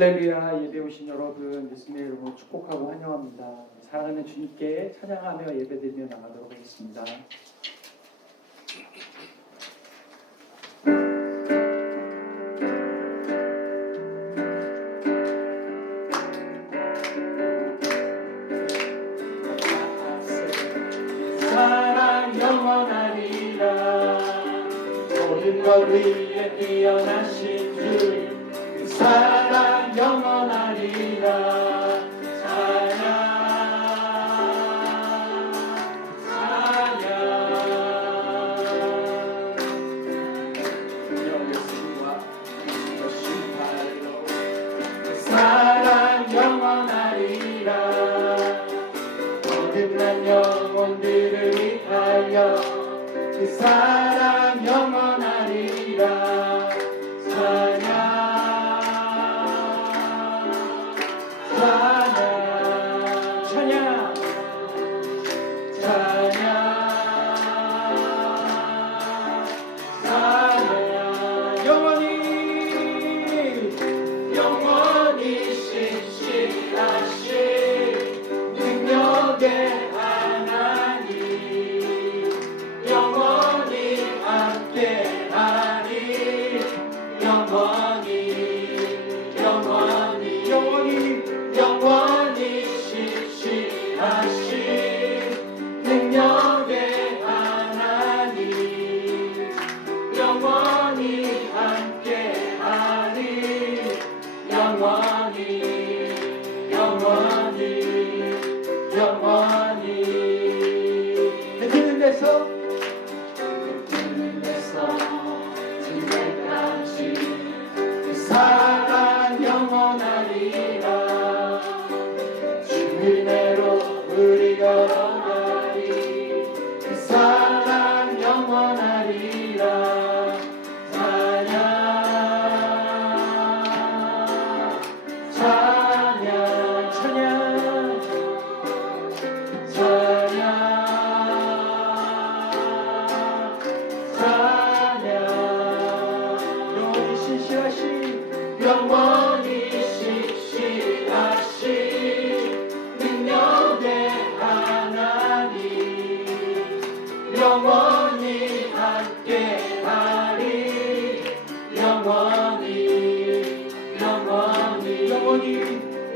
할렐루야. 예배 오신 여러분 예수님의 이름으로 축복하고 환영합니다. 사랑하는 주님께 찬양하며 예배드리며 나가도록 하겠습니다. 사랑 영원하리라. 모든 것 위에 뛰어나신 주 그 사랑 영원하리라. 찬양 찬양 영예수와 여신 발로 그 사랑 영원하리라. 모든 난 영혼들을 위하여 그 사랑 영원하리라. 찬양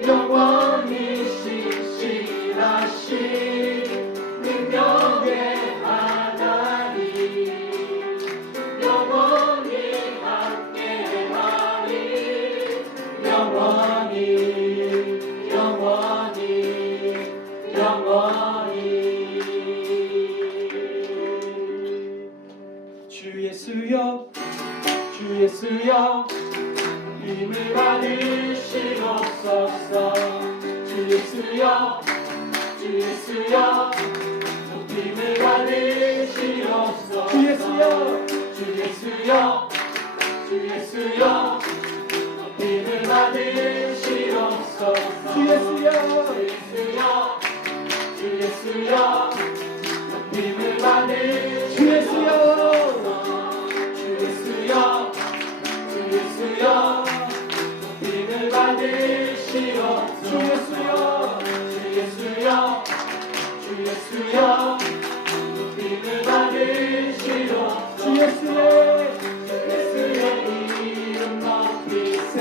영원히 신실하신 능력의 하나님 영원히 함께하리 영원히 영원히 영원히 주 예수여 주 예수여 힘을 받으시옵소서. 주 예수여 주 예수여 힘을 받으시옵소서. 주 예수여 주 예수여 주 예수여 힘을 받으시옵소서. 주 예수여 주 예수여 힘을 받으시옵소서. 주 예수여 주 예수여 주 예수여 힘을 받으시옵소서. 주 예수여 주 예수여 주 예수여 힘을 받으시옵소서. 주 예수의 이름 높이세.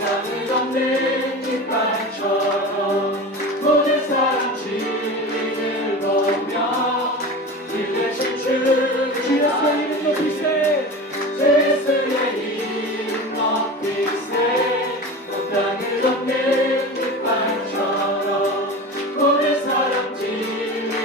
땅을 걷는 깃발처럼 모든 사람 진리를 보며 그 대신 주 예수의 이름 높이세. 주 예수의 이름 높이세. 땅을 걷는 깃발처럼 모든 사람 진리를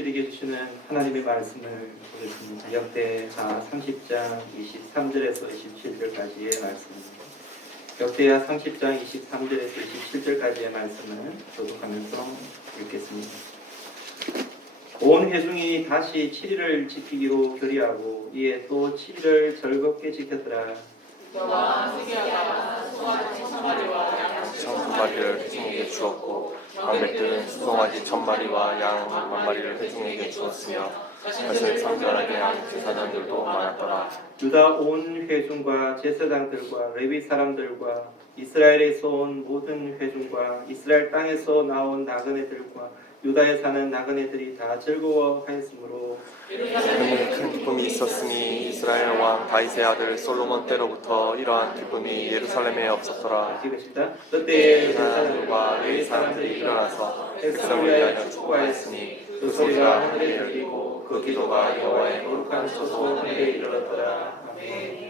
우리에게 주시는 하나님의 말씀을 보겠습니다. 역대하 30장 23절에서 27절까지의 말씀입니다. 역대하 30장 23절에서 27절까지의 말씀을 교독하면서 읽겠습니다. 온 회중이 다시 7일을 지키기로 결의하고 이에 또 7일을 즐겁게 지켰더라. 너와 스기야가 수송아지 1000마리와 양 1000마리를 회중에게 주었고 방백들은 수송아지 1000마리와 양 10,000마리를 회중에게 주었으며 사실 성결하게 한 제사장들도 많았더라. 유다 온 회중과 제사장들과 레위 사람들과 이스라엘에서 온 모든 회중과 이스라엘 땅에서 나온 나그네들과 유다에 사는 나그네들이 다 즐거워하였으므로 그는 큰 기쁨이 있었으니 이스라엘 왕 다윗의 아들 솔로몬 때로부터 이러한 기쁨이 예루살렘에 없었더라. 이것이다. 그때에 제사장들과 레위 사람들이 일어나서 백성을 위하여 축구하였으니 그 소리가 하늘에 들리고 그 기도가 여호와의 거룩한 소손에 이르렀더라. 아멘.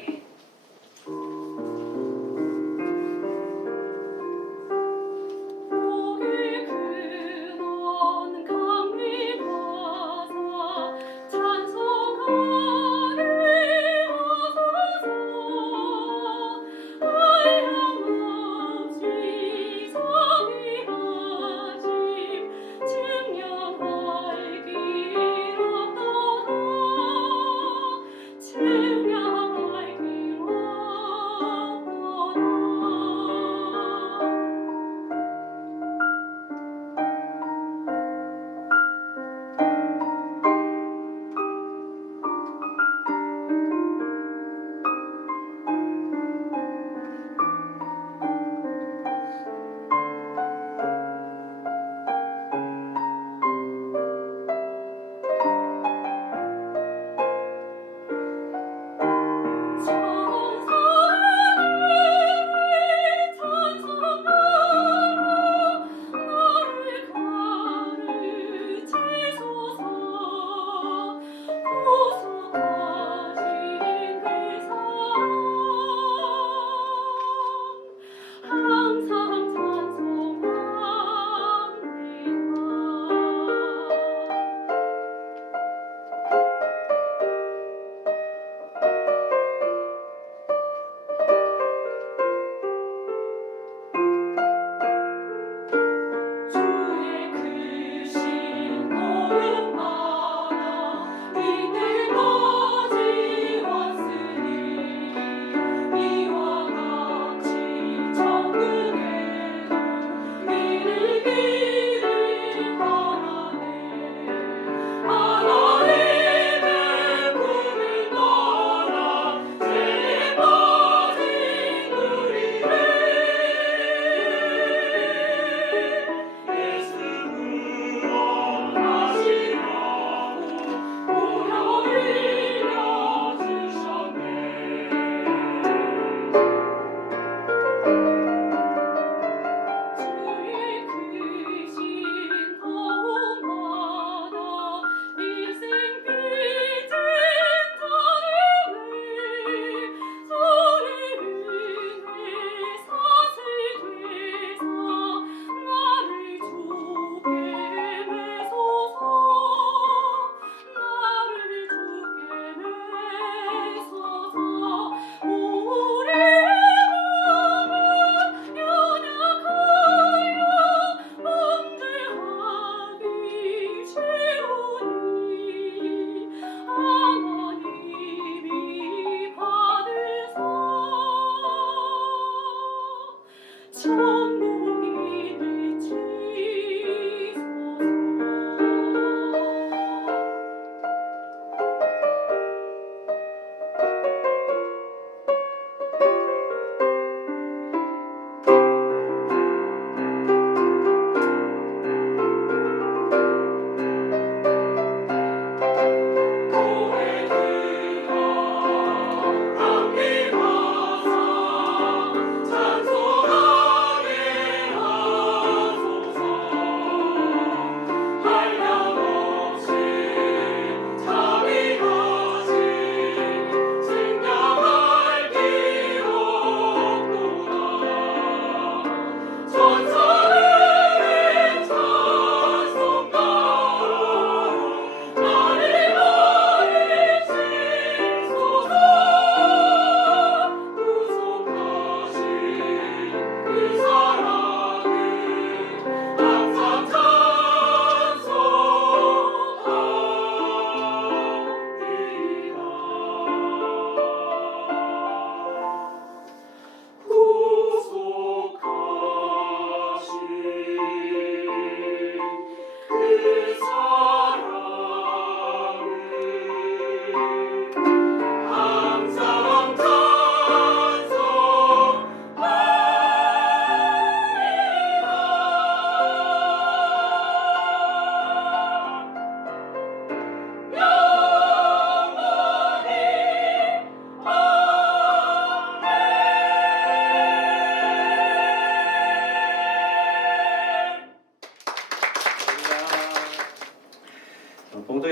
증명하기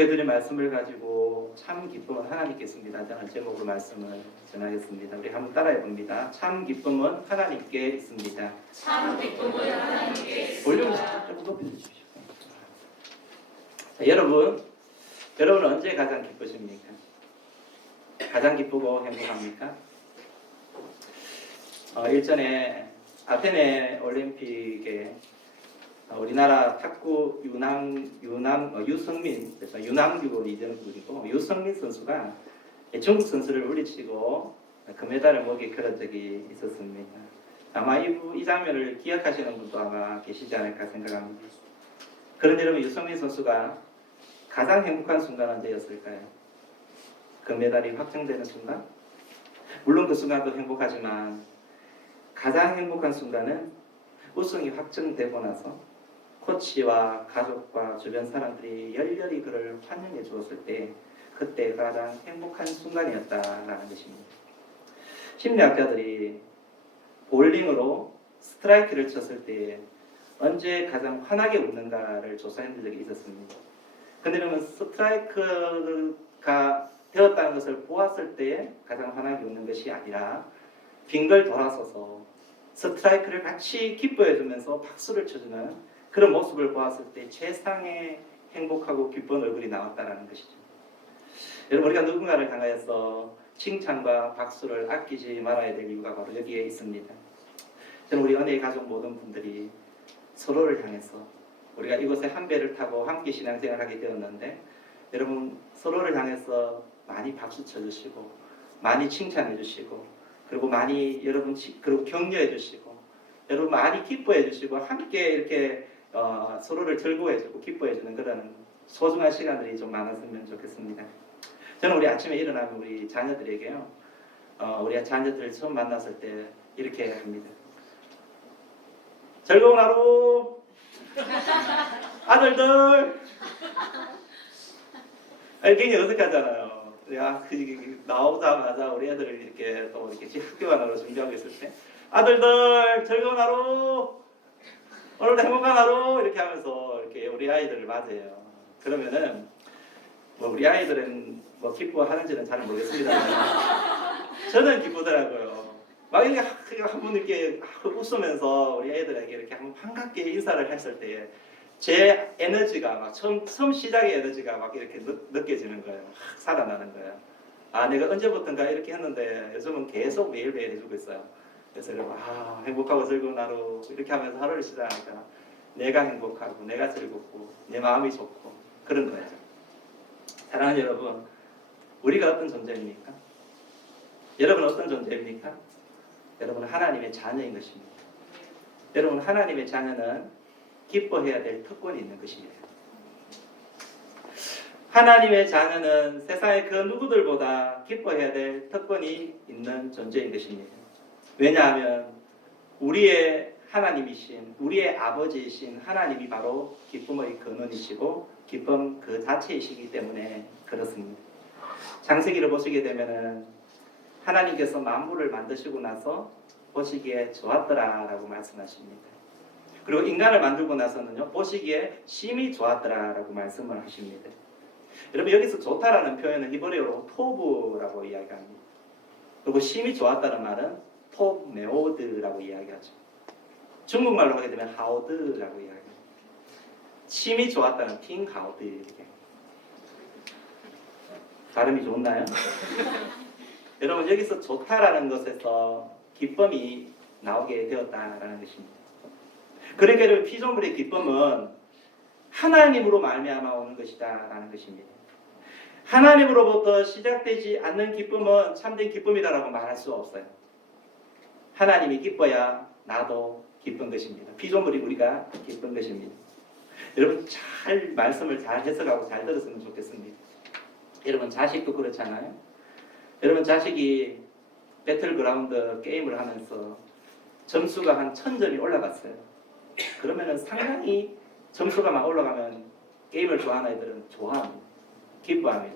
오늘 드린 말씀을 가지고 참 기쁨은 하나님께 있습니다. 저는 제목으로 말씀을 전하겠습니다. 우리 한번 따라해 봅니다. 참 기쁨은 하나님께 있습니다. 참 기쁨은 하나님께 있습니다. 볼륨을 조금 높여주십시오. 자, 여러분은 언제 가장 기쁘십니까? 가장 기쁘고 행복합니까? 일전에 아테네 올림픽에 우리나라 탁구 유성민, 유남규 이정국이고 유성민 선수가 중국 선수를 물리치고 금메달을 목에 걸은 적이 있었습니다. 아마 이 장면을 기억하시는 분도 아마 계시지 않을까 생각합니다. 그런데 여러분, 유성민 선수가 가장 행복한 순간은 언제였을까요? 금메달이 확정되는 순간? 물론 그 순간도 행복하지만 가장 행복한 순간은 우승이 확정되고 나서 코치와 가족과 주변 사람들이 열렬히 그를 환영해 주었을 때, 그때 가장 행복한 순간이었다라는 것입니다. 심리학자들이 볼링으로 스트라이크를 쳤을 때 언제 가장 환하게 웃는가를 조사한 적이 있었습니다. 근데 그러면 스트라이크가 되었다는 것을 보았을 때 가장 환하게 웃는 것이 아니라 빙글 돌아서서 스트라이크를 같이 기뻐해 주면서 박수를 쳐주는 그런 모습을 보았을 때 최상의 행복하고 기쁜 얼굴이 나왔다는 것이죠. 여러분, 우리가 누군가를 향하여서 칭찬과 박수를 아끼지 말아야 될 이유가 바로 여기에 있습니다. 저는 우리 은혜의 가족 모든 분들이 서로를 향해서, 우리가 이곳에 한 배를 타고 함께 신앙생활을 하게 되었는데, 여러분 서로를 향해서 많이 박수 쳐주시고 많이 칭찬해 주시고, 그리고 많이 여러분 그리고 격려해 주시고, 여러분 많이 기뻐해 주시고, 함께 이렇게 서로를 즐거워해 주고 기뻐해 주는 그런 소중한 시간들이 좀 많았으면 좋겠습니다. 저는 우리 아침에 일어나면 우리 자녀들에게요, 우리 자녀들 처음 만났을 때 이렇게 합니다. 즐거운 하루 아들들. 굉장히 어색하잖아요. 나오자마자 우리 애들을 이렇게 또 이렇게 학교 가느라 준비하고 있을 때 아들들 즐거운 하루, 오늘도 행복한 하루 이렇게 하면서 이렇게 우리 아이들을 맞아요. 그러면은 뭐 우리 아이들은 뭐 기뻐하는지는 잘 모르겠습니다. 저는 기쁘더라고요. 막 이렇게 한번 이렇게 웃으면서 우리 애들에게 이렇게 한번 반갑게 인사를 했을 때 제 에너지가 막 처음 시작의 에너지가 막 이렇게 느껴지는 거예요. 막 살아나는 거예요. 아, 내가 언제부턴가 이렇게 했는데 요즘은 계속 매일매일 해주고 있어요. 그래서 여러분, 행복하고 즐거운 하루 이렇게 하면서 하루를 시작하니까 내가 행복하고 내가 즐겁고 내 마음이 좋고 그런 거예요. 사랑하는 여러분, 우리가 어떤 존재입니까? 여러분은 어떤 존재입니까? 여러분은 하나님의 자녀인 것입니다. 여러분, 하나님의 자녀는 기뻐해야 될 특권이 있는 것이에요. 하나님의 자녀는 세상의 그 누구들보다 기뻐해야 될 특권이 있는 존재인 것입니다. 왜냐하면 우리의 하나님이신, 우리의 아버지이신 하나님이 바로 기쁨의 근원이시고 기쁨 그 자체이시기 때문에 그렇습니다. 창세기를 보시게 되면은 하나님께서 만물을 만드시고 나서 보시기에 좋았더라라고 말씀하십니다. 그리고 인간을 만들고 나서는요, 보시기에 심히 좋았더라라고 말씀을 하십니다. 여러분, 여기서 좋다라는 표현은 히브리어로 토브라고 이야기합니다. 그리고 심히 좋았다는 말은 톱메오드라고 이야기하죠. 중국말로 하게 되면 하오드라고 이야기합니다. 심히 좋았다는 팅하오드. 이렇게. 발음이 좋나요? 여러분, 여기서 좋다라는 것에서 기쁨이 나오게 되었다라는 것입니다. 그러니까 여러분, 피조물의 기쁨은 하나님으로 말미암아 오는 것이다라는 것입니다. 하나님으로부터 시작되지 않는 기쁨은 참된 기쁨이다라고 말할 수 없어요. 하나님이 기뻐야 나도 기쁜 것입니다. 피조물이 우리가 기쁜 것입니다. 여러분, 잘 말씀을 잘 해석하고 잘 들었으면 좋겠습니다. 여러분, 자식도 그렇잖아요. 여러분, 자식이 배틀그라운드 게임을 하면서 점수가 한 1000점이 올라갔어요. 그러면은 상당히 점수가 막 올라가면 게임을 좋아하는 애들은 좋아합니다. 기뻐합니다.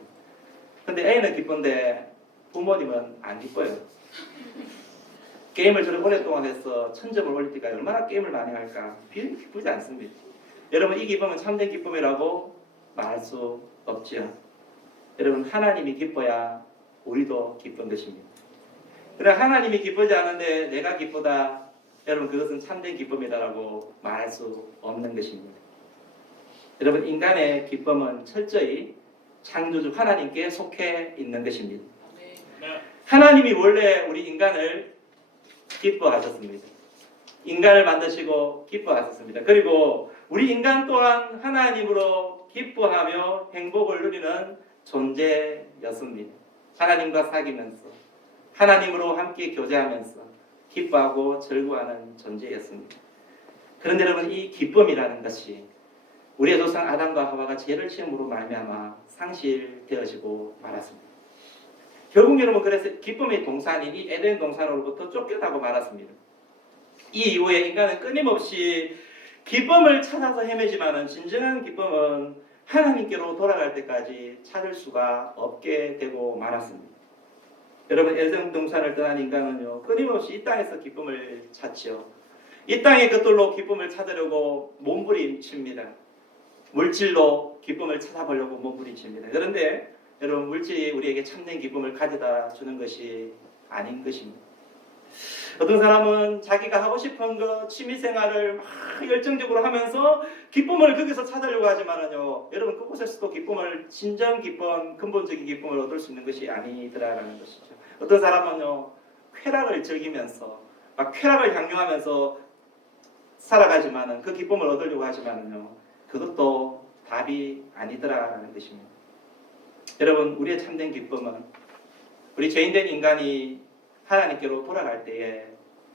근데 애는 기쁜데 부모님은 안 기뻐요. 게임을 저렇게 오랫동안 해서 1000점을 올릴 때까지 얼마나 게임을 많이 할까? 기쁘지 않습니다. 여러분, 이 기쁨은 참된 기쁨이라고 말할 수 없지요. 여러분 하나님이 기뻐야 우리도 기쁜 것입니다. 그러나 하나님이 기쁘지 않은데 내가 기쁘다. 여러분 그것은 참된 기쁨이다라고 말할 수 없는 것입니다. 여러분 인간의 기쁨은 철저히 창조주 하나님께 속해 있는 것입니다. 하나님이 원래 우리 인간을 기뻐하셨습니다. 인간을 만드시고 기뻐하셨습니다. 그리고 우리 인간 또한 하나님으로 기뻐하며 행복을 누리는 존재였습니다. 하나님과 사귀면서 하나님으로 함께 교제하면서 기뻐하고 즐거워하는 존재였습니다. 그런데 여러분 이 기쁨이라는 것이 우리의 조상 아담과 하와가 죄를 지음으로 말미암아 상실되어지고 말았습니다. 결국 여러분 그래서 기쁨의 동산인 이 에덴 동산으로부터 쫓겨나고 말았습니다. 이 이후에 인간은 끊임없이 기쁨을 찾아서 헤매지만은 진정한 기쁨은 하나님께로 돌아갈 때까지 찾을 수가 없게 되고 말았습니다. 여러분 에덴 동산을 떠난 인간은요 끊임없이 이 땅에서 기쁨을 찾지요. 이 땅의 것들로 기쁨을 찾으려고 몸부림칩니다. 물질로 기쁨을 찾아보려고 몸부림칩니다. 그런데 여러분 물질이 우리에게 참된 기쁨을 가져다 주는 것이 아닌 것입니다. 어떤 사람은 자기가 하고 싶은 것, 취미생활을 막 열정적으로 하면서 기쁨을 거기서 찾으려고 하지만은요 여러분 그곳에서도 기쁨을 진정 기쁨, 근본적인 기쁨을 얻을 수 있는 것이 아니더라라는 것이죠. 어떤 사람은요 쾌락을 즐기면서 막 쾌락을 향유하면서 살아가지만은 그 기쁨을 얻으려고 하지만은요 그것도 답이 아니더라라는 것입니다. 여러분 우리의 참된 기쁨은 우리 죄인된 인간이 하나님께로 돌아갈 때에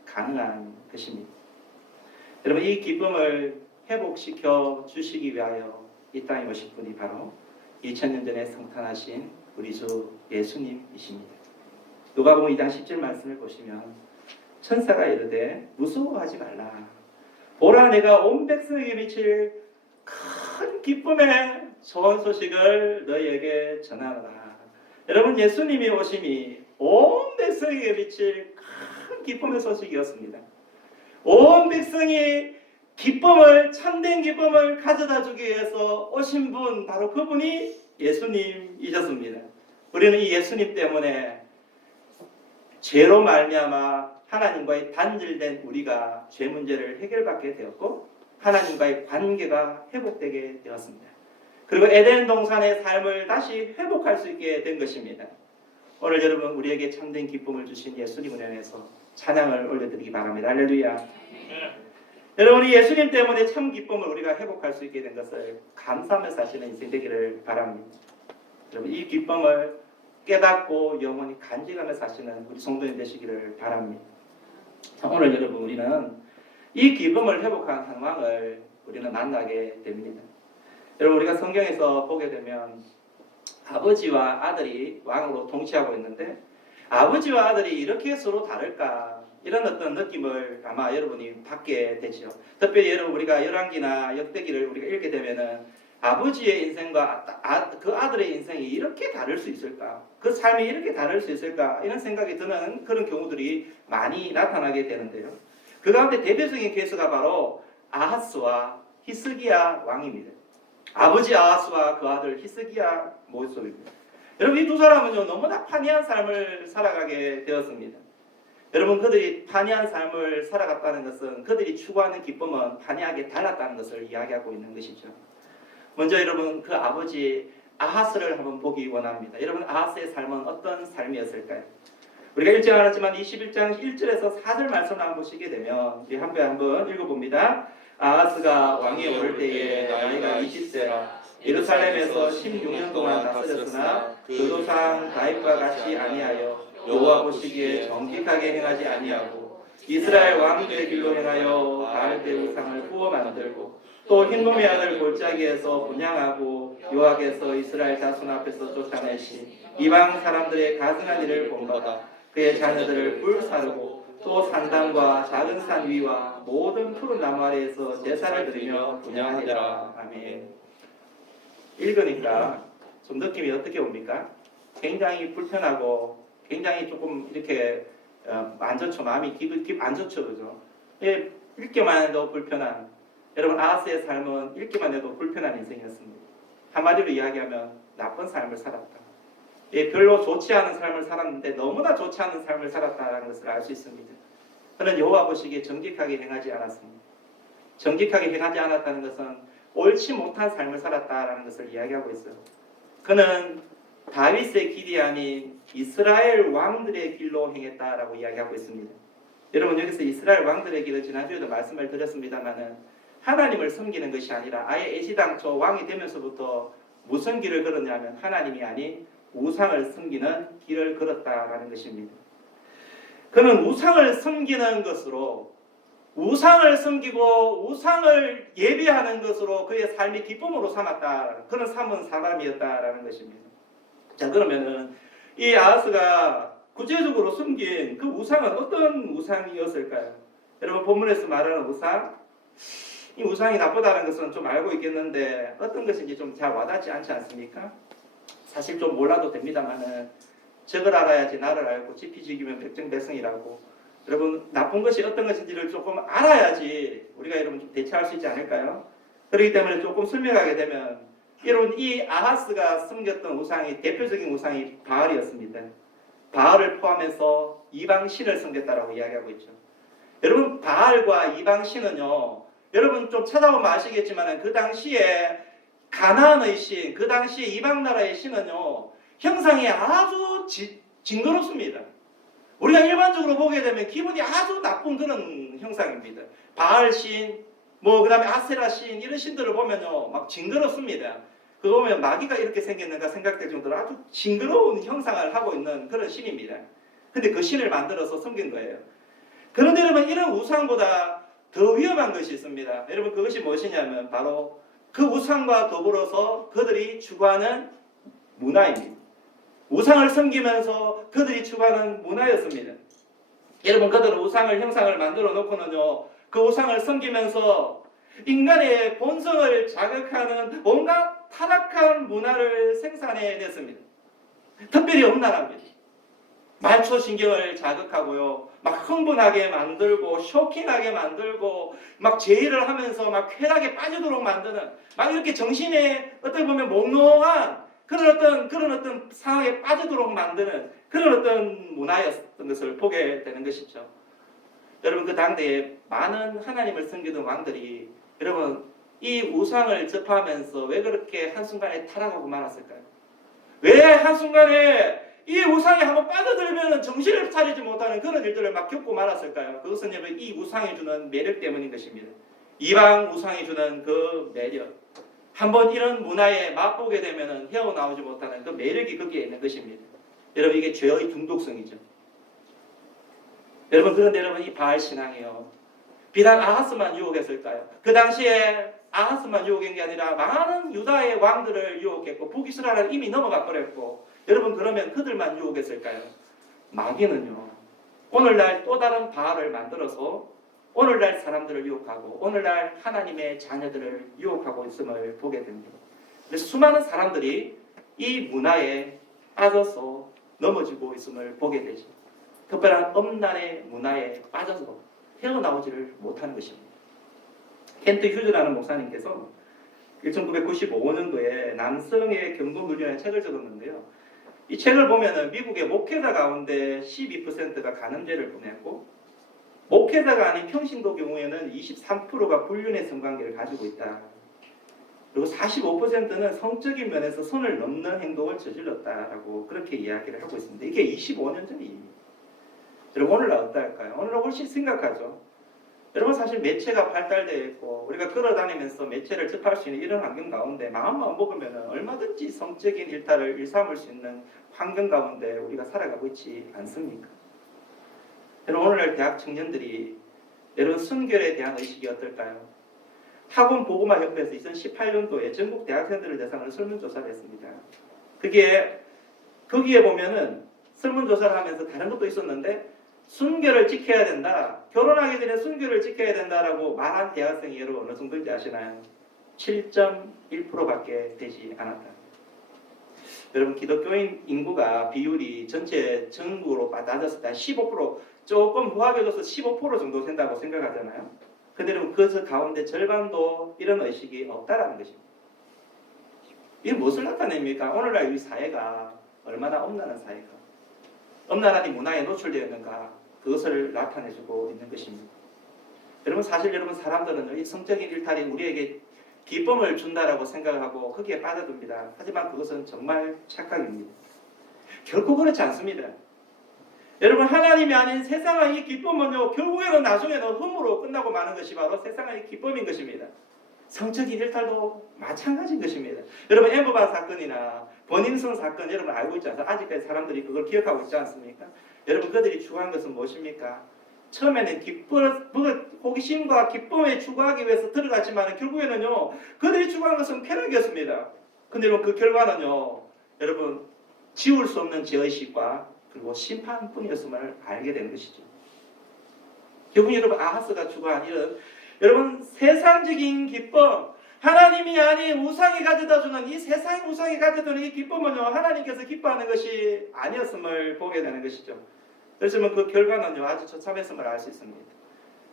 가능한 것입니다. 여러분 이 기쁨을 회복시켜 주시기 위하여 이 땅에 오신 분이 바로 2000년 전에 성탄하신 우리 주 예수님이십니다. 누가복음 2장 10절 말씀을 보시면 천사가 이르되 무서워하지 말라. 보라 내가 온 백성에게 미칠 큰 기쁨의 좋은 소식을 너희에게 전하노라. 여러분 예수님이 오심이 온 백성에게 미칠 큰 기쁨의 소식이었습니다. 온 백성이 기쁨을 참된 기쁨을 가져다 주기 위해서 오신 분 바로 그분이 예수님이셨습니다. 우리는 이 예수님 때문에 죄로 말미암아 하나님과의 단절된 우리가 죄 문제를 해결받게 되었고 하나님과의 관계가 회복되게 되었습니다. 그리고 에덴 동산의 삶을 다시 회복할 수 있게 된 것입니다. 오늘 여러분 우리에게 참된 기쁨을 주신 예수님 은혜에서 찬양을 올려드리기 바랍니다. 할렐루야. 여러분 이 예수님 때문에 참 기쁨을 우리가 회복할 수 있게 된 것을 감사하며 사시는 인생 되기를 바랍니다. 여러분 이 기쁨을 깨닫고 영원히 간직하며 사시는 우리 성도님 되시기를 바랍니다. 자, 오늘 여러분 우리는 이 기쁨을 회복한 상황을 우리는 만나게 됩니다. 여러분 우리가 성경에서 보게 되면 아버지와 아들이 왕으로 통치하고 있는데 아버지와 아들이 이렇게 서로 다를까 이런 어떤 느낌을 아마 여러분이 받게 되죠. 특별히 여러분 우리가 열왕기나 역대기를 우리가 읽게 되면은 아버지의 인생과 그 아들의 인생이 이렇게 다를 수 있을까? 그 삶이 이렇게 다를 수 있을까? 이런 생각이 드는 그런 경우들이 많이 나타나게 되는데요. 그 가운데 대표적인 케이스가 바로 아하스와 히스기야 왕입니다. 아버지 아하스와 그 아들 히스기야 모습입니다. 여러분 이 두 사람은요 너무나 판이한 삶을 살아가게 되었습니다. 여러분 그들이 판이한 삶을 살아갔다는 것은 그들이 추구하는 기쁨은 판이하게 달랐다는 것을 이야기하고 있는 것이죠. 먼저 여러분 그 아버지 아하스를 한번 보기 원합니다. 여러분 아하스의 삶은 어떤 삶이었을까요? 우리가 읽지 않았지만 21장 1절에서 4절 말씀을 한번 보시게 되면 우리 한번 읽어봅니다. 아하스가 왕위에 오를 때에 나이가 20세라 예루살렘에서 16년 동안 다스렸으나 그 조상 다윗과 같이 아니하여 여호와 보시기에 정직하게 행하지 아니하고 이스라엘 왕들의 길로 행하여 바알 배우상을 구워 만들고 또 흰몸의 아들 골짜기에서 분양하고 요악에서 이스라엘 자손 앞에서 쫓아내신 이방 사람들의 가증한 일을 본거다. 그의 자녀들을 불사르고 또 산당과 작은 산 위와 모든 푸른 나무 아래에서 제사를 드리며 분양하니라. 아멘. 읽으니까 좀 느낌이 어떻게 옵니까? 굉장히 불편하고 굉장히 조금 이렇게 안 좋죠. 마음이 안 좋죠. 그죠? 예, 읽기만 해도 불편한 여러분 아하스의 삶은 읽기만 해도 불편한 인생이었습니다. 한마디로 이야기하면 나쁜 삶을 살았다. 예, 별로 좋지 않은 삶을 살았는데 너무나 좋지 않은 삶을 살았다는 것을 알 수 있습니다. 그는 여호와 보시기에 정직하게 행하지 않았습니다. 정직하게 행하지 않았다는 것은 옳지 못한 삶을 살았다라는 것을 이야기하고 있어요. 그는 다윗의 길이 아닌 이스라엘 왕들의 길로 행했다라고 이야기하고 있습니다. 여러분 여기서 이스라엘 왕들의 길은 지난주에도 말씀을 드렸습니다만은 하나님을 섬기는 것이 아니라 아예 애시당초 왕이 되면서부터 무슨 길을 걸었냐면 하나님이 아닌 우상을 섬기는 길을 걸었다라는 것입니다. 그는 우상을 섬기는 것으로 우상을 섬기고 우상을 예배하는 것으로 그의 삶이 기쁨으로 삼았다. 그는 삼은 사람이었다라는 것입니다. 자, 그러면은 이 아하스가 구체적으로 숨긴 그 우상은 어떤 우상이었을까요? 여러분 본문에서 말하는 우상, 이 우상이 나쁘다는 것은 좀 알고 있겠는데 어떤 것인지 좀 잘 와닿지 않지 않습니까? 사실 좀 몰라도 됩니다만은 적을 알아야지 나를 알고 지피지기면 백정백성이라고. 여러분 나쁜 것이 어떤 것인지를 조금 알아야지 우리가 여러분 좀 대처할 수 있지 않을까요? 그렇기 때문에 조금 설명하게 되면 여러분 이 아하스가 섬겼던 우상이 대표적인 우상이 바알이었습니다. 바알을 포함해서 이방 신을 섬겼다라고 이야기하고 있죠. 여러분 바알과 이방 신은요, 여러분 좀 찾아보면 아시겠지만 그 당시에 가나안의 신, 그 당시에 이방 나라의 신은요 형상이 아주 징그럽습니다. 우리가 일반적으로 보게 되면 기분이 아주 나쁜 그런 형상입니다. 바알 신, 그 다음에 아세라 신 이런 신들을 보면요 막 징그럽습니다. 그거 보면 마귀가 이렇게 생겼는가 생각될 정도로 아주 징그러운 형상을 하고 있는 그런 신입니다. 근데 그 신을 만들어서 섬긴 거예요. 그런데 여러분 이런 우상보다 더 위험한 것이 있습니다. 여러분 그것이 무엇이냐면 바로 그 우상과 더불어서 그들이 추구하는 문화입니다. 우상을 섬기면서 그들이 추구하는 문화였습니다. 여러분 그들은 우상을 형상을 만들어 놓고는요 그 우상을 섬기면서 인간의 본성을 자극하는 온갖 타락한 문화를 생산해냈습니다. 특별히 음란합니다. 말초신경을 자극하고요, 막 흥분하게 만들고 쇼킹하게 만들고 막 제의를 하면서 막 쾌락에 빠지도록 만드는 막 이렇게 정신에 어떻게 보면 몽롱한 그런 어떤 상황에 빠지도록 만드는 그런 어떤 문화였던 것을 보게 되는 것이죠. 여러분 그 당대에 많은 하나님을 섬기던 왕들이 여러분 이 우상을 접하면서 왜 그렇게 한순간에 타락하고 말았을까요? 왜 한순간에 이 우상에 한번 빠져들면 정신을 차리지 못하는 그런 일들을 막 겪고 말았을까요? 그것은 여러분 이 우상이 주는 매력 때문인 것입니다. 이방 우상이 주는 그 매력. 한번 이런 문화에 맛보게 되면 헤어나오지 못하는 그 매력이 거기에 있는 것입니다. 여러분 이게 죄의 중독성이죠. 여러분 그런데 여러분 이 바알 신앙이요, 비단 아하스만 유혹했을까요? 그 당시에 아하스만 유혹한 게 아니라 많은 유다의 왕들을 유혹했고 북이스라엘을 이미 넘어가 버렸고, 여러분 그러면 그들만 유혹했을까요? 마귀는요 오늘날 또 다른 바알을 만들어서 오늘날 사람들을 유혹하고 오늘날 하나님의 자녀들을 유혹하고 있음을 보게 됩니다. 그래서 수많은 사람들이 이 문화에 빠져서 넘어지고 있음을 보게 되죠. 특별한 음란의 문화에 빠져서 헤어나오지를 못하는 것입니다. 켄트 휴즈라는 목사님께서 1995년도에 남성의 경동누리라는 책을 적었는데요. 이 책을 보면은 미국의 목회자 가운데 12%가 간음죄를 범했고, 목회자가 아닌 평신도 경우에는 23%가 불륜의 성관계를 가지고 있다. 그리고 45%는 성적인 면에서 선을 넘는 행동을 저질렀다라고 그렇게 이야기를 하고 있습니다. 이게 25년 전 일입니다. 여러분 오늘날 어떨까요? 오늘날 훨씬 심각하죠. 여러분 사실 매체가 발달되어 있고 우리가 걸어다니면서 매체를 접할 수 있는 이런 환경 가운데 마음만 먹으면 얼마든지 성적인 일탈을 일삼을 수 있는 환경 가운데 우리가 살아가고 있지 않습니까? 여러분 오늘날 대학 청년들이 여러분 순결에 대한 의식이 어떨까요? 학원 보고마 협회에서 2018년도에 전국 대학생들을 대상으로 설문조사를 했습니다. 거기에 보면은 설문조사를 하면서 다른 것도 있었는데 순결을 지켜야 된다, 결혼하기 전에 순결을 지켜야 된다라고 말한 대학생이 여러분 어느 정도인지 아시나요? 7.1%밖에 되지 않았다. 여러분 기독교인 인구가 비율이 전체 전국으로 낮았을 때 15%, 조금 후하게줘서 15% 정도 된다고 생각하잖아요. 근데 여러분 그 가운데 절반도 이런 의식이 없다라는 것입니다. 이게 무엇을 나타냅니까? 오늘날 이 사회가 얼마나 엄란한 사회가, 엄란한 이 문화에 노출되었는가, 그것을 나타내주고 있는 것입니다. 여러분, 사실 여러분 사람들은 이 성적인 일탈이 우리에게 기쁨을 준다라고 생각하고 거기에 빠져듭니다. 하지만 그것은 정말 착각입니다. 결코 그렇지 않습니다. 여러분, 하나님이 아닌 세상의 이 기쁨은요, 결국에는 나중에는 흠으로 끝나고 마는 것이 바로 세상의 기쁨인 것입니다. 성적인 일탈도 마찬가지인 것입니다. 여러분, 엠버바 사건이나 버닝썬 사건 여러분 알고 있지 않습니까? 아직까지 사람들이 그걸 기억하고 있지 않습니까? 여러분, 그들이 추구한 것은 무엇입니까? 처음에는 호기심과 기쁨에 추구하기 위해서 들어갔지만 결국에는요, 그들이 추구한 것은 쾌락이었습니다. 근데 여러분, 그 결과는요, 여러분, 지울 수 없는 죄의식과 그리고 심판뿐이었음을 알게 된 것이죠. 결국 여러분, 아하스가 추구한 이런 여러분 세상적인 기쁨, 하나님이 아닌 우상이 가져다주는 이 세상의 우상이 가져다주는 이 기쁨은요, 하나님께서 기뻐하는 것이 아니었음을 보게 되는 것이죠. 그래서 그 결과는요, 아주 처참했음을 알 수 있습니다.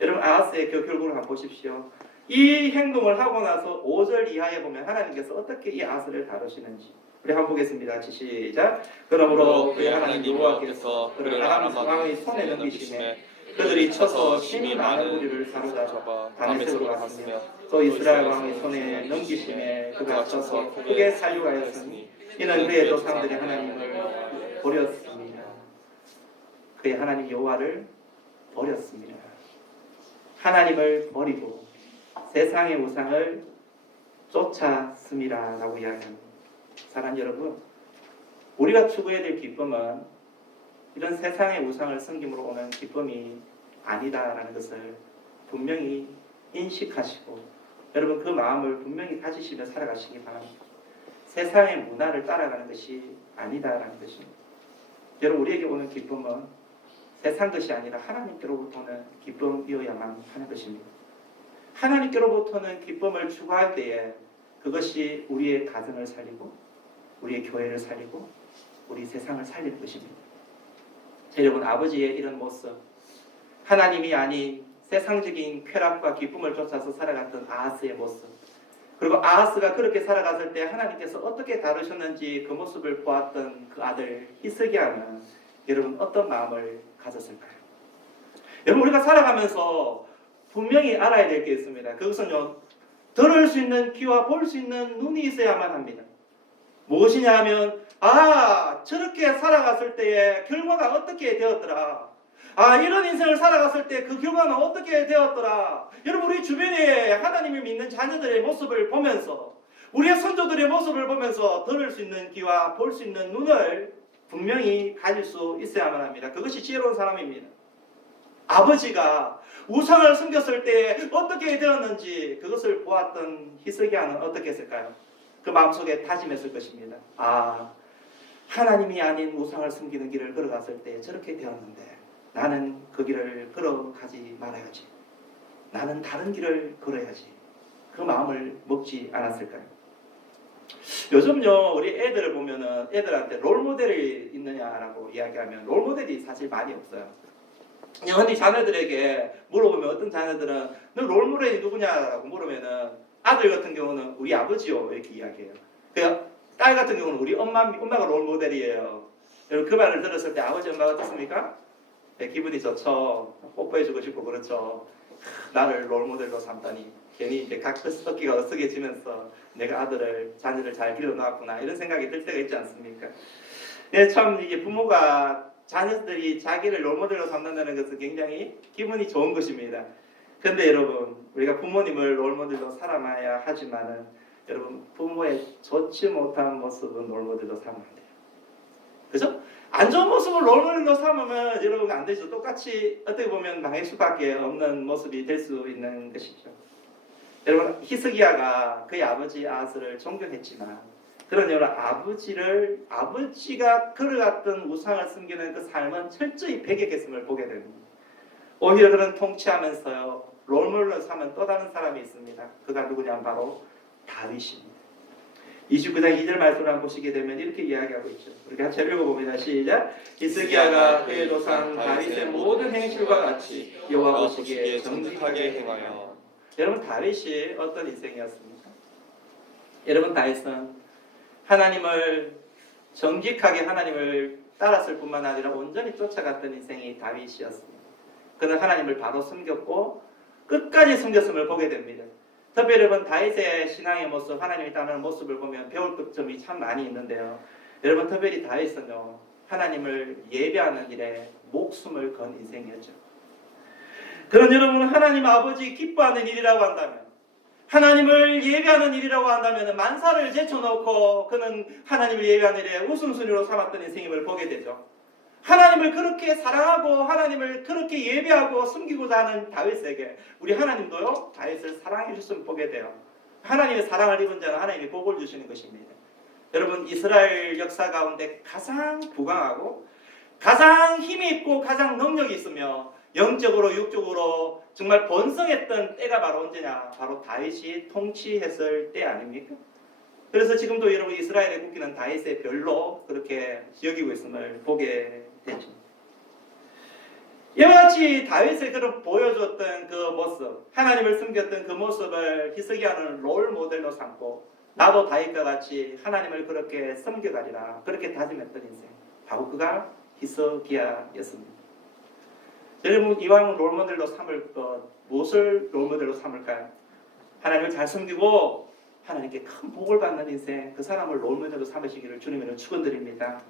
여러분, 아하스의 그 결과를 한번 보십시오. 이 행동을 하고 나서 5절 이하에 보면 하나님께서 어떻게 이 아하스를 다루시는지 우리 한번 보겠습니다. 시작. 그러므로 그의 하나님 여호와께서 그를 아람 왕의 손에 넘기시매 그들이 쳐서 심히 많은 무리를 사로잡아 다메섹으로 갔으며 또 이스라엘 왕의 손에 넘기심에 그가 쳐서 크게 살육하였으니 이는 그의 조상들이 하나님을 버렸습니다. 그의 하나님 여호와를 버렸습니다. 하나님을 버리고 세상의 우상을 쫓았습니다라고 이야기합니다. 사랑하는 여러분, 우리가 추구해야 될 기쁨은 이런 세상의 우상을 섬김으로 오는 기쁨이 아니다라는 것을 분명히 인식하시고 여러분 그 마음을 분명히 가지시며 살아가시기 바랍니다. 세상의 문화를 따라가는 것이 아니다라는 것입니다. 여러분, 우리에게 오는 기쁨은 세상 것이 아니라 하나님께로부터는 기쁨이어야만 하는 것입니다. 하나님께로부터는 기쁨을 추구할 때에 그것이 우리의 가정을 살리고 우리의 교회를 살리고 우리 세상을 살리는 것입니다. 여러분, 아버지의 이런 모습, 하나님이 아닌 세상적인 쾌락과 기쁨을 쫓아서 살아갔던 아하스의 모습, 그리고 아하스가 그렇게 살아갔을 때 하나님께서 어떻게 다루셨는지 그 모습을 보았던 그 아들 히스기야는 여러분 어떤 마음을 가졌을까요? 여러분, 우리가 살아가면서 분명히 알아야 될 게 있습니다. 그것은요, 들을 수 있는 귀와 볼 수 있는 눈이 있어야만 합니다. 무엇이냐 하면 저렇게 살아갔을 때의 결과가 어떻게 되었더라. 이런 인생을 살아갔을 때 그 결과는 어떻게 되었더라. 여러분, 우리 주변에 하나님을 믿는 자녀들의 모습을 보면서 우리의 선조들의 모습을 보면서 들을 수 있는 귀와 볼 수 있는 눈을 분명히 가질 수 있어야만 합니다. 그것이 지혜로운 사람입니다. 아버지가 우상을 섬겼을 때 어떻게 되었는지 그것을 보았던 히스기야는 어떻게 했을까요? 그 마음속에 다짐했을 것입니다. 하나님이 아닌 우상을 섬기는 길을 걸어갔을 때 저렇게 되었는데 나는 그 길을 걸어가지 말아야지. 나는 다른 길을 걸어야지. 그 마음을 먹지 않았을까요? 요즘요, 우리 애들을 보면은 애들한테 롤모델이 있느냐라고 이야기하면 롤모델이 사실 많이 없어요. 근데 자녀들에게 물어보면 어떤 자녀들은 너 롤모델이 누구냐라고 물으면은 아들 같은 경우는 우리 아버지요 이렇게 이야기해요. 딸 같은 경우는 우리 엄마가 롤모델이에요. 여러분, 그 말을 들었을 때 아버지 엄마가 어떻습니까? 네, 기분이 좋죠. 뽀뽀해주고 싶고 그렇죠. 나를 롤모델로 삼다니 괜히 이제 각 어깨가 어색해지면서 내가 자녀를 잘 길러놨구나 이런 생각이 들 때가 있지 않습니까? 네, 참 이게 부모가 자녀들이 자기를 롤모델로 삼는다는 것은 굉장히 기분이 좋은 것입니다. 그런데 여러분, 우리가 부모님을 롤모델로 살아가야 하지만은 여러분, 부모의 좋지 못한 모습은 롤모델로 삼으면 안 돼요. 그죠? 안 좋은 모습을 롤모델로 삼으면 여러분 안 되죠. 똑같이 어떻게 보면 망할 수밖에 없는 모습이 될 수 있는 것이죠. 여러분, 히스기야가 그의 아버지 아하스를 존경했지만 그런 여러분 아버지가 걸어갔던 우상을 섬기는 그 삶은 철저히 배격했음을 보게 됩니다. 오히려 그런 통치하면서요 롤모델로 삼은 또 다른 사람이 있습니다. 그가 누구냐면 바로 다윗입니다. 29장 2절 말씀을 한번 보시게 되면 이렇게 이야기하고 있죠. 우리 같이 읽어봅니다. 시작. 히스기야가 그의 조상 다윗의 모든 행실과 같이 여호와 보시기에 정직하게 행하여. 여러분, 다윗이 어떤 인생이었습니까? 여러분, 다윗은 하나님을 정직하게 하나님을 따랐을 뿐만 아니라 온전히 쫓아갔던 인생이 다윗이었습니다. 그는 하나님을 바로 숨겼고 끝까지 숨겼음을 보게 됩니다. 특별히 여러분 다윗의 신앙의 모습, 하나님을 따르는 모습을 보면 배울 점이 참 많이 있는데요. 여러분 특별히 다윗은요, 하나님을 예배하는 일에 목숨을 건 인생이었죠. 그런 여러분 하나님 아버지 기뻐하는 일이라고 한다면, 하나님을 예배하는 일이라고 한다면 만사를 제쳐놓고 그는 하나님을 예배하는 일에 우선순위로 삼았던 인생임을 보게 되죠. 하나님을 그렇게 사랑하고 하나님을 그렇게 예배하고 숨기고자 하는 다윗에게 우리 하나님도요 다윗을 사랑해 주셨음을 보게 돼요. 하나님의 사랑을 입은 자는 하나님이 복을 주시는 것입니다. 여러분 이스라엘 역사 가운데 가장 부강하고 가장 힘이 있고 가장 능력이 있으며 영적으로 육적으로 정말 번성했던 때가 바로 언제냐? 바로 다윗이 통치했을 때 아닙니까? 그래서 지금도 여러분 이스라엘의 국기는 다윗의 별로 그렇게 여기고 있음을 보게 되죠. 이와 같이 다윗의 그런 보여줬던 그 모습, 하나님을 숨겼던 그 모습을 히스기야는 롤 모델로 삼고 나도 다윗과 같이 하나님을 그렇게 섬겨가리라 그렇게 다짐했던 인생, 바로 그가 히스기야였습니다. 여러분 이왕 롤모델로 삼을 것 무엇을 롤모델로 삼을까요? 하나님을 잘 섬기고 하나님께 큰 복을 받는 인생, 그 사람을 롤모델로 삼으시기를 주님으로 축원드립니다.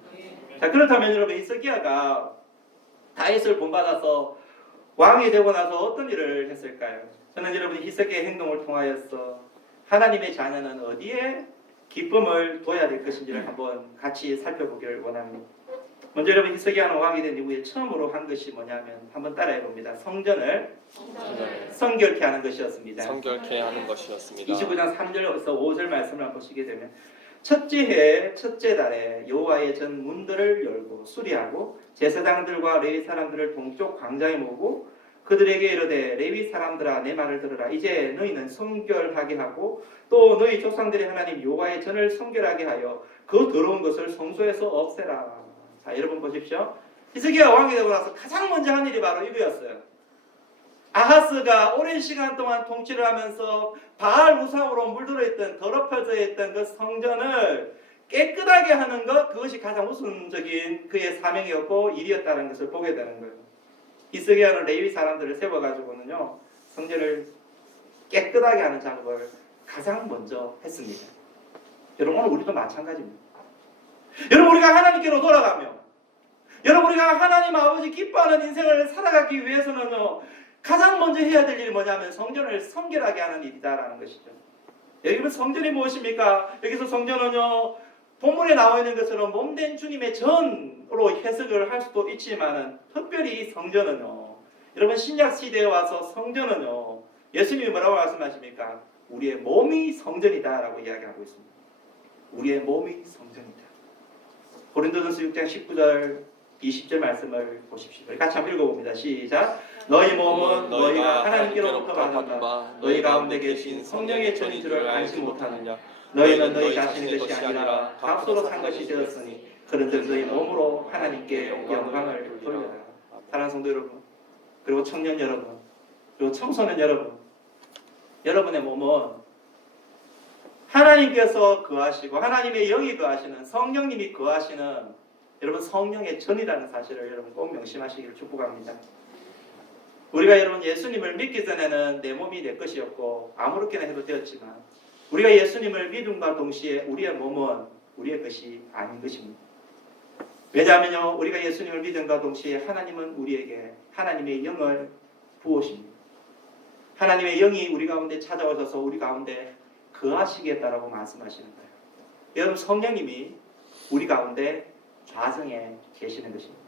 자, 그렇다면 여러분 히스기야가 다윗을 본받아서 왕이 되고 나서 어떤 일을 했을까요? 저는 여러분 히스기야의 행동을 통하여서 하나님의 자녀는 어디에 기쁨을 둬야 될 것인지를 한번 같이 살펴보기를 원합니다. 먼저 여러분 히스기야는 왕이 된 이후에 처음으로 한 것이 뭐냐면 한번 따라해 봅니다. 성전을 성결케 하는 것이었습니다. 성결케 하는 것이었습니다. 29장 3절에서 5절 말씀을 한번 보시게 되면 첫째 해 첫째 달에 여호와의 전 문들을 열고 수리하고 제사장들과 레위 사람들을 동쪽 광장에 모으고 그들에게 이르되 레위 사람들아 내 말을 들으라. 이제 너희는 성결하게 하고 또 너희 조상들의 하나님 여호와의 전을 성결하게 하여 그 더러운 것을 성소에서 없애라. 자, 여러분 보십시오. 히스기야 왕이 되고 나서 가장 먼저 한 일이 바로 이거였어요. 아하스가 오랜 시간 동안 통치를 하면서 바알 우상으로 물들어 있던 더럽혀져 있던 그 성전을 깨끗하게 하는 것, 그것이 가장 우선적인 그의 사명이었고 일이었다는 것을 보게 되는 거예요. 히스기야는 레위 사람들을 세워가지고는요 성전을 깨끗하게 하는 작업을 가장 먼저 했습니다. 여러분 오늘 우리도 마찬가지입니다. 여러분 우리가 하나님께로 돌아가며 여러분 우리가 하나님 아버지 기뻐하는 인생을 살아가기 위해서는요 가장 먼저 해야 될 일이 뭐냐면 성전을 성결하게 하는 일이다라는 것이죠. 여기 성전이 무엇입니까? 여기서 성전은요 본문에 나와 있는 것처럼 몸된 주님의 전으로 해석을 할 수도 있지만은 특별히 이 성전은요 여러분 신약 시대에 와서 성전은요 예수님이 뭐라고 말씀하십니까? 우리의 몸이 성전이다라고 이야기하고 있습니다. 우리의 몸이 성전이다. 고린도전서 6장 19절 20절 말씀을 보십시오. 같이 한번 읽어봅니다. 시작. 너희 몸은 너희가 하나님께로부터 받은 바 너희 가운데 계신 성령의 전인 줄을 알지 못하느냐. 너희는 너희 자신의 것이 아니라 값으로 산 것이 되었으니 그런즉 너희 몸으로 하나님께 영광을 돌려라. 사랑하는 성도 여러분, 그리고 청년 여러분, 그리고 청소년 여러분, 여러분의 몸은 하나님께서 거하시고 하나님의 영이 거하시는 성령님이 거하시는 여러분 성령의 전이라는 사실을 여러분 꼭 명심하시기를 축복합니다. 우리가 여러분 예수님을 믿기 전에는 내 몸이 내 것이었고 아무렇게나 해도 되었지만 우리가 예수님을 믿음과 동시에 우리의 몸은 우리의 것이 아닌 것입니다. 왜냐하면요 우리가 예수님을 믿음과 동시에 하나님은 우리에게 하나님의 영을 부으십니다. 하나님의 영이 우리 가운데 찾아오셔서 우리 가운데 거하시겠다라고 말씀하시는 거예요. 여러분 성령님이 우리 가운데 좌정에 계시는 것입니다.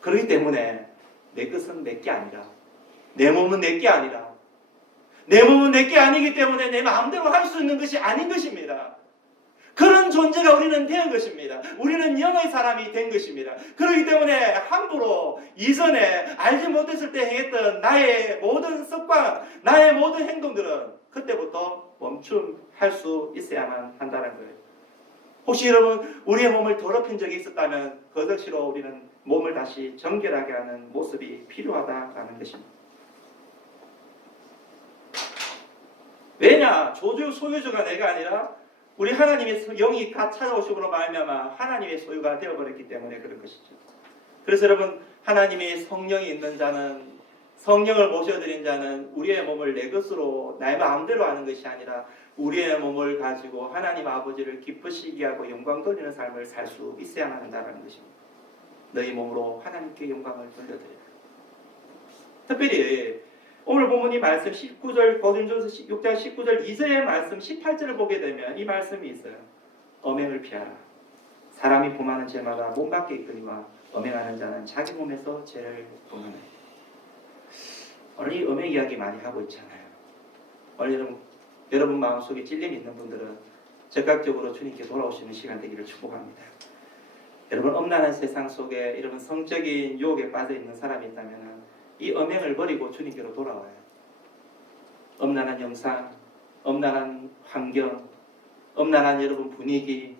그렇기 때문에 내 것은 내 게 아니라 내 몸은 내 게 아니라 내 몸은 내 게 아니기 때문에 내 마음대로 할 수 있는 것이 아닌 것입니다. 그런 존재가 우리는 된 것입니다. 우리는 영의 사람이 된 것입니다. 그렇기 때문에 함부로 이전에 알지 못했을 때 행했던 나의 모든 습관, 나의 모든 행동들은 그때부터 멈춤할 수 있어야만 한다는 거예요. 혹시 여러분 우리의 몸을 더럽힌 적이 있었다면 그것으로 우리는 몸을 다시 정결하게 하는 모습이 필요하다라는 것입니다. 왜냐? 소유주가 내가 아니라 우리 하나님의 영이 가 찾아오시므로 말미암아 하나님의 소유가 되어버렸기 때문에 그런 것이죠. 그래서 여러분, 하나님의 성령이 있는 자는, 성령을 모셔드린 자는 우리의 몸을 내 것으로 나의 마음대로 하는 것이 아니라 우리의 몸을 가지고 하나님 아버지를 기쁘시게 하고 영광 돌리는 삶을 살 수 있어야만 한다는 것입니다. 너희 몸으로 하나님께 영광을 돌려드려요. 특별히 오늘 본문 이 말씀 19절, 고린도전서 6장 19절 2절의 말씀 18절을 보게 되면 이 말씀이 있어요. 엄행을 피하라. 사람이 범하는 죄마다 몸 밖에 있거니와 엄행하는 자는 자기 몸에서 죄를 범하네. 오늘 이 엄행 이야기 많이 하고 있잖아요. 오늘 여러분 마음속에 찔림이 있는 분들은 적극적으로 주님께 돌아오시는 시간 되기를 축복합니다. 여러분, 엄란한 세상 속에 여러분 성적인 유혹에 빠져 있는 사람이 있다면 이 엄행을 버리고 주님께로 돌아와요. 엄란한 영상, 엄란한 환경, 엄란한 여러분 분위기,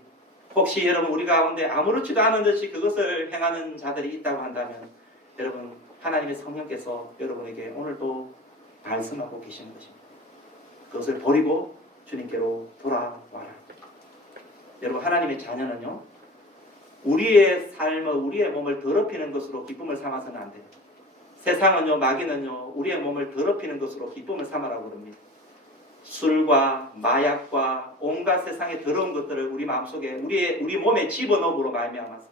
혹시 여러분 우리 가운데 아무렇지도 않은 듯이 그것을 행하는 자들이 있다고 한다면 여러분, 하나님의 성령께서 여러분에게 오늘도 말씀하고 계시는 것입니다. 그것을 버리고 주님께로 돌아와라. 여러분, 하나님의 자녀는요, 우리의 삶을, 우리의 몸을 더럽히는 것으로 기쁨을 삼아서는 안 돼요. 세상은요, 마귀는요, 우리의 몸을 더럽히는 것으로 기쁨을 삼으라고 그럽니다. 술과 마약과 온갖 세상의 더러운 것들을 우리 마음속에, 우리 몸에 집어넣음으로 말미암아서,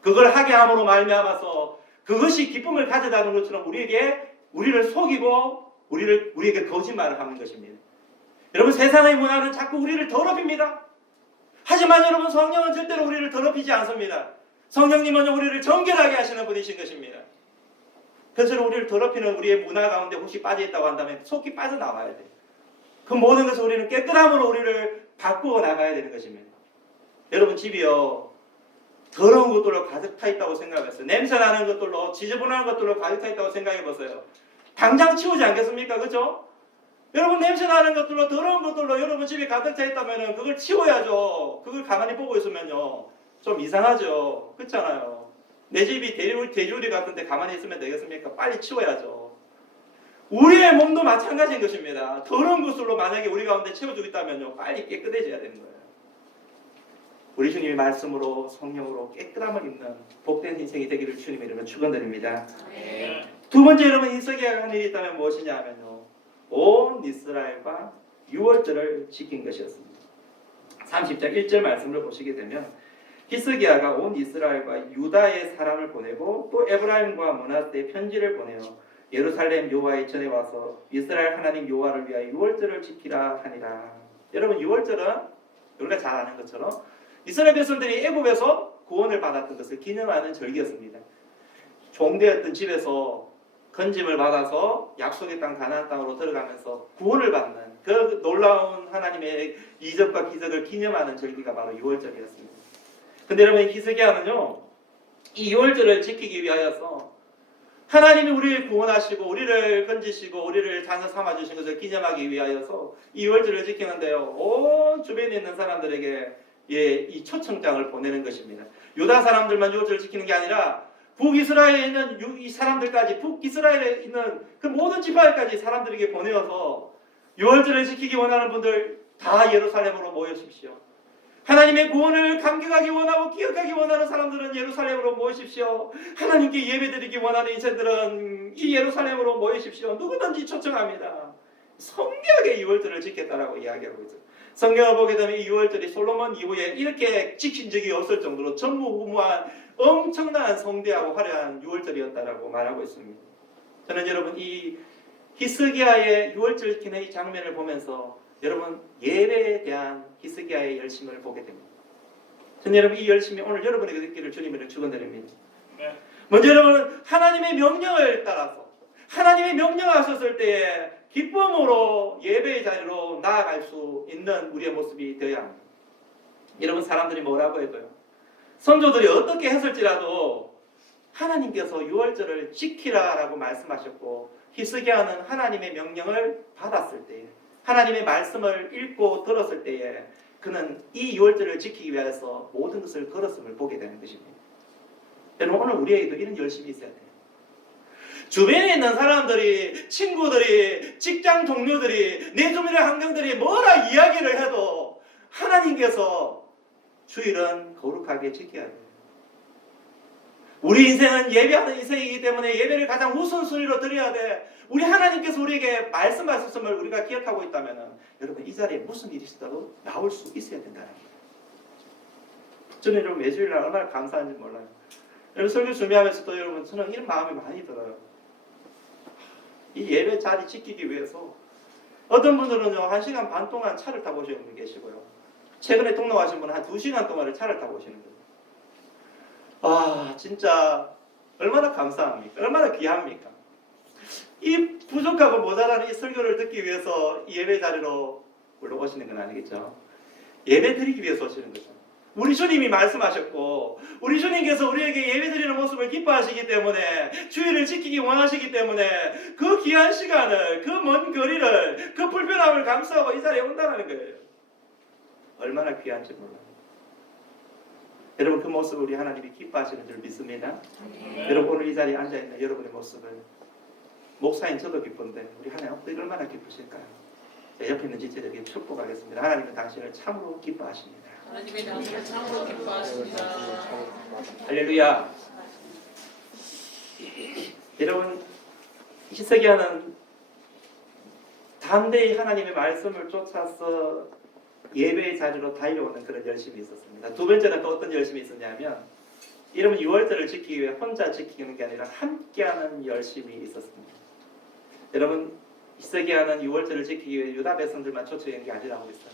그걸 하게 함으로 말미암아서 그것이 기쁨을 가져다는 것처럼 우리를 속이고 우리에게 거짓말을 하는 것입니다. 여러분, 세상의 문화는 자꾸 우리를 더럽힙니다. 하지만 여러분, 성령은 절대로 우리를 더럽히지 않습니다. 성령님은 우리를 정결하게 하시는 분이신 것입니다. 그래서 우리를 더럽히는 우리의 문화 가운데 혹시 빠져있다고 한다면 속히 빠져나와야 돼요. 그 모든 것을 우리는 깨끗함으로 우리를 바꾸어 나가야 되는 것입니다. 여러분, 집이요, 더러운 것들로 가득 차 있다고 생각했어요. 냄새나는 것들로, 지저분한 것들로 가득 차 있다고 생각해 보세요. 당장 치우지 않겠습니까? 그렇죠? 여러분, 냄새나는 것들로, 더러운 것들로 여러분 집에 가득 차 있다면 그걸 치워야죠. 그걸 가만히 보고 있으면요, 좀 이상하죠. 그렇잖아요. 내 집이 돼지우리 같은데 가만히 있으면 되겠습니까? 빨리 치워야죠. 우리의 몸도 마찬가지인 것입니다. 더러운 것으로 만약에 우리 가운데 채워주고 있다면요, 빨리 깨끗해져야 되는 거예요. 우리 주님의 말씀으로, 성령으로 깨끗함을 입는 복된 인생이 되기를 주님의 이름으로 축원드립니다. 두 번째, 여러분, 히스기야가 한 일이 있다면 무엇이냐 하면요, 온 이스라엘과 유월절을 지킨 것이었습니다. 30장 1절 말씀을 보시게 되면 히스기야가 온 이스라엘과 유다의 사람을 보내고 또 에브라임과 므낫세에 편지를 보내어 예루살렘 여호와의 전에 와서 이스라엘 하나님 여호와를 위하여 유월절을 지키라 하니라. 여러분, 유월절은 우리가 잘 아는 것처럼 이스라엘 백성들이 애굽에서 구원을 받았던 것을 기념하는 절기였습니다. 종되었던 집에서 건짐을 받아서 약속의 땅 가나안 땅으로 들어가면서 구원을 받는 그 놀라운 하나님의 이적과 기적을 기념하는 절기가 바로 유월절이었습니다. 근데 여러분, 히스기야는요, 이 유월절을 지키기 위하여서 하나님이 우리를 구원하시고 우리를 건지시고 우리를 자녀 삼아주신 것을 기념하기 위하여서 이 유월절을 지키는데요, 온 주변에 있는 사람들에게 이 초청장을 보내는 것입니다. 유다 사람들만 유월절을 지키는 게 아니라 북이스라엘에 있는 이 사람들까지, 북이스라엘에 있는 그 모든 지파까지 사람들에게 보내어서 유월절을 지키기 원하는 분들 다 예루살렘으로 모여십시오. 하나님의 구원을 감격하기 원하고 기억하기 원하는 사람들은 예루살렘으로 모이십시오. 하나님께 예배드리기 원하는 인생들은 이 예루살렘으로 모이십시오. 누구든지 초청합니다. 성결하게 유월절을 지켰다라고 이야기하고 있어요. 성경을 보게 되면 이 유월절이 솔로몬 이후에 이렇게 지킨 적이 없을 정도로 전무후무한 엄청난 성대하고 화려한 유월절이었다라고 말하고 있습니다. 저는 여러분, 이 히스기야의 유월절 지키는 이 장면을 보면서 여러분, 예배에 대한 히스기야의 열심을 보게 됩니다. 저는 여러분, 이 열심이 오늘 여러분에게 있기를 주님으로 축원드립니다. 먼저 여러분, 하나님의 명령을 따라서 하나님의 명령하셨을 때에 기쁨으로 예배의 자리로 나아갈 수 있는 우리의 모습이 되어야 합니다. 여러분, 사람들이 뭐라고 해도요, 선조들이 어떻게 했을지라도 하나님께서 유월절을 지키라라고 말씀하셨고, 히스기야는 하나님의 명령을 받았을 때에, 하나님의 말씀을 읽고 들었을 때에 그는 이 유월절을 지키기 위해서 모든 것을 걸었음을 보게 되는 것입니다. 여러분, 오늘 우리에게도 이런 열심이 있어야 돼요. 주변에 있는 사람들이, 친구들이, 직장 동료들이, 내 주변의 환경들이 뭐라 이야기를 해도 하나님께서 주일은 거룩하게 지켜야 돼요. 우리 인생은 예배하는 인생이기 때문에 예배를 가장 우선순위로 드려야 돼. 우리 하나님께서 우리에게 말씀하셨음을 우리가 기억하고 있다면 여러분 이 자리에 무슨 일이 있어도 나올 수 있어야 된다는 거예요. 저는 여러분 매주일날 얼마나 감사한지 몰라요. 여러분 설교 준비하면서도 여러분 저는 이런 마음이 많이 들어요. 이 예배 자리 지키기 위해서 어떤 분들은요 1시간 반 동안 차를 타고 오시는 분 계시고요. 최근에 통로하신 분은 한 2시간 동안을 차를 타고 오시는 거예요. 아 진짜 얼마나 감사합니까? 얼마나 귀합니까? 이 부족하고 모자란 이 설교를 듣기 위해서 이 예배 자리로 올라오시는 건 아니겠죠? 예배 드리기 위해서 오시는 거죠. 우리 주님이 말씀하셨고 우리 주님께서 우리에게 예배 드리는 모습을 기뻐하시기 때문에 주일을 지키기 원하시기 때문에 그 귀한 시간을 그 먼 거리를 그 불편함을 감수하고 이 자리에 온다는 거예요. 얼마나 귀한지 몰라요. 여러분 그 모습을 우리 하나님이 기뻐하시는 줄 믿습니다. 여러분 오늘 이 자리에 앉아있는 여러분의 모습을 목사인 저도 기쁜데 우리 하나님 얼마나 기쁘실까요? 옆에 있는 지체들에게 축복하겠습니다. 하나님은 당신을 참으로 기뻐하십니다. 하나님의 당신을 참으로 기뻐하십니다. 할렐루야. 여러분 히스기야는 담대히 하나님의 말씀을 쫓아서 예배의 자리로 달려오는 그런 열심이 있었습니다. 두 번째는 또 어떤 열심이 있었냐면 여러분 6월절을 지키기 위해 혼자 지키는 게 아니라 함께하는 열심이 있었습니다. 여러분 히스기야는 6월절을 지키기 위해 유다 백성들만 초청한 게 아니라고 했어요.